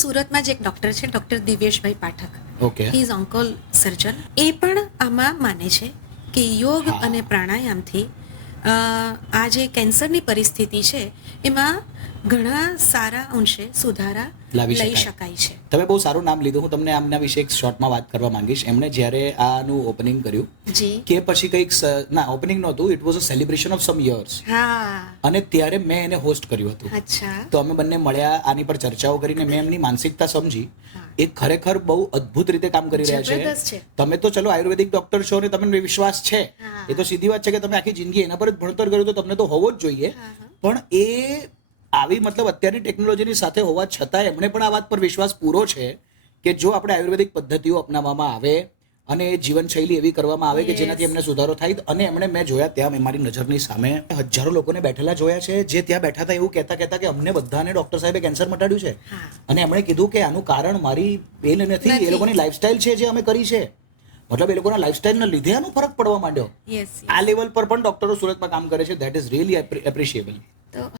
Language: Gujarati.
સુરતમાં જ એક ડૉક્ટર છે, ડૉક્ટર દિવ્યેશભાઈ Pathak. Okay. He is on call surgeon. એ પણ આમાં માને છે કે યોગ હા. અને પ્રાણાયામથી આ જે કેન્સરની પરિસ્થિતિ છે એમાં ઘણા સારા અંશે સુધારા લાવી લઈ શકાય. શકાય છે. તમે બહુ સારું નામ લીધું. હું તમને આમના વિશે એક શોર્ટમાં વાત કરવા માંગીશ. એમણે જ્યારે આનું ઓપનિંગ કર્યું જી. કે પછી કંઈક ના ઓપનિંગ નહોતું, it was a celebration of sum years, હા. અને ત્યારે મેં એને હોસ્ટ કર્યું હતું. અચ્છા. તો અમે બંને મળ્યા, આની પર ચર્ચાઓ કરીને મેં એમની માનસિકતા સમજી. હા. એ ખરેખર બહુ અદ્ભુત રીતે કામ કરી રહ્યા જબરદસ્ત છે. છે. તમે તો ચલો આયુર્વેદિક ડોક્ટર છો ને તમને વિશ્વાસ છે, હા. એ તો સીધી વાત છે કે તમે આખી જિંદગી એના પર જ ભણતર કર્યું તો તમને તો હોવો જ જોઈએ. હા, હા. પણ એ આવી મતલબ અત્યારની ટેકનોલોજીની સાથે હોવા છતાં એમણે પણ આ વાત પર વિશ્વાસ પૂરો છે કે જો આપણે આયુર્વેદિક પદ્ધતિઓ અપનાવવામાં આવે અને એ જીવનશૈલી એવી કરવામાં આવે કે Yes. જેનાથી એમને સુધારો થાય. અને એમણે મેં જોયા ત્યાં મારી નજરની સામે હજારો લોકોને બેઠેલા જોયા છે જે ત્યાં બેઠા હતા એવું કહેતા કે અમને બધાને ડોક્ટર સાહેબે કેન્સર મટાડ્યું છે. હા. અને એમણે કીધું કે આનું કારણ મારી એ નથી, એ નથી. લોકોની લાઈફસ્ટાઈલ છે જે અમે કરી છે. મતલબ એ લોકોના લાઈફસ્ટાઈલના લીધે આનો ફરક પડવા માંડ્યો. યસ. આ લેવલ પર પણ ડોક્ટરો સુરતમાં કામ કરે છે. That is really એપ્રિશિએબલ.